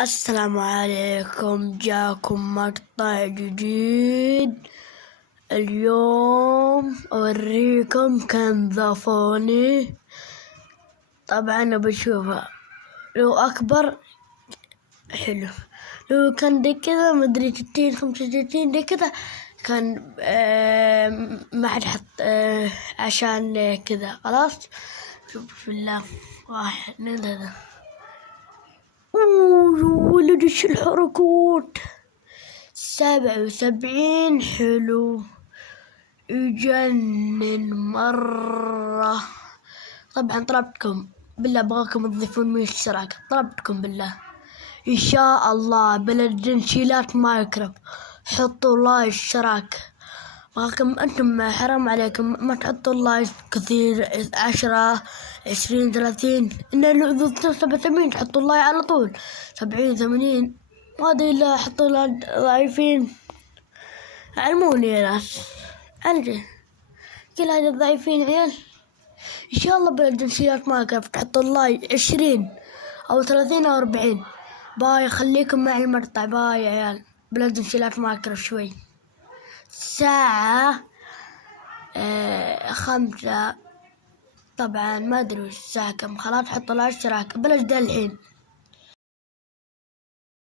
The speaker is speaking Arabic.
السلام عليكم، جاكم مقطع جديد. اليوم أوريكم كنز فوني. طبعا بشوفه لو أكبر حلو، لو كان دي كذا مدري 65 دي كذا كان ما حد حط عشان كذا. خلاص شوف بسم الله. 1 2 3. ولد ايش الحركات. 77 حلو يجنن مرة. طبعا طلبتكم بالله، ابغاكم تضيفون 100 اشتراك. طلبتكم بالله ان شاء الله بلد شيلات مايكروف. حطوا لايك اشتراك. ابغاكم انتم حرام عليكم ما تحطوا لايك كثير، 10 20 30. ان لو 77 تحطوا لايك على طول. 70 80 هذه اللي حطوا لايك ضعيفين. علموني يا ناس، علموني كل هذا الضعيفين عيال. ان شاء الله بالجنسيات مايكروف تحطوا اللايك 20 او 30 او 40. باي خليكم مع المقطع. باي يا عيال. بالجنسيات مايكروف شوي. الساعة 5. طبعا ما ادري الساعة كم. خلاص حطوا لايك اشتراك بلاش ده الحين.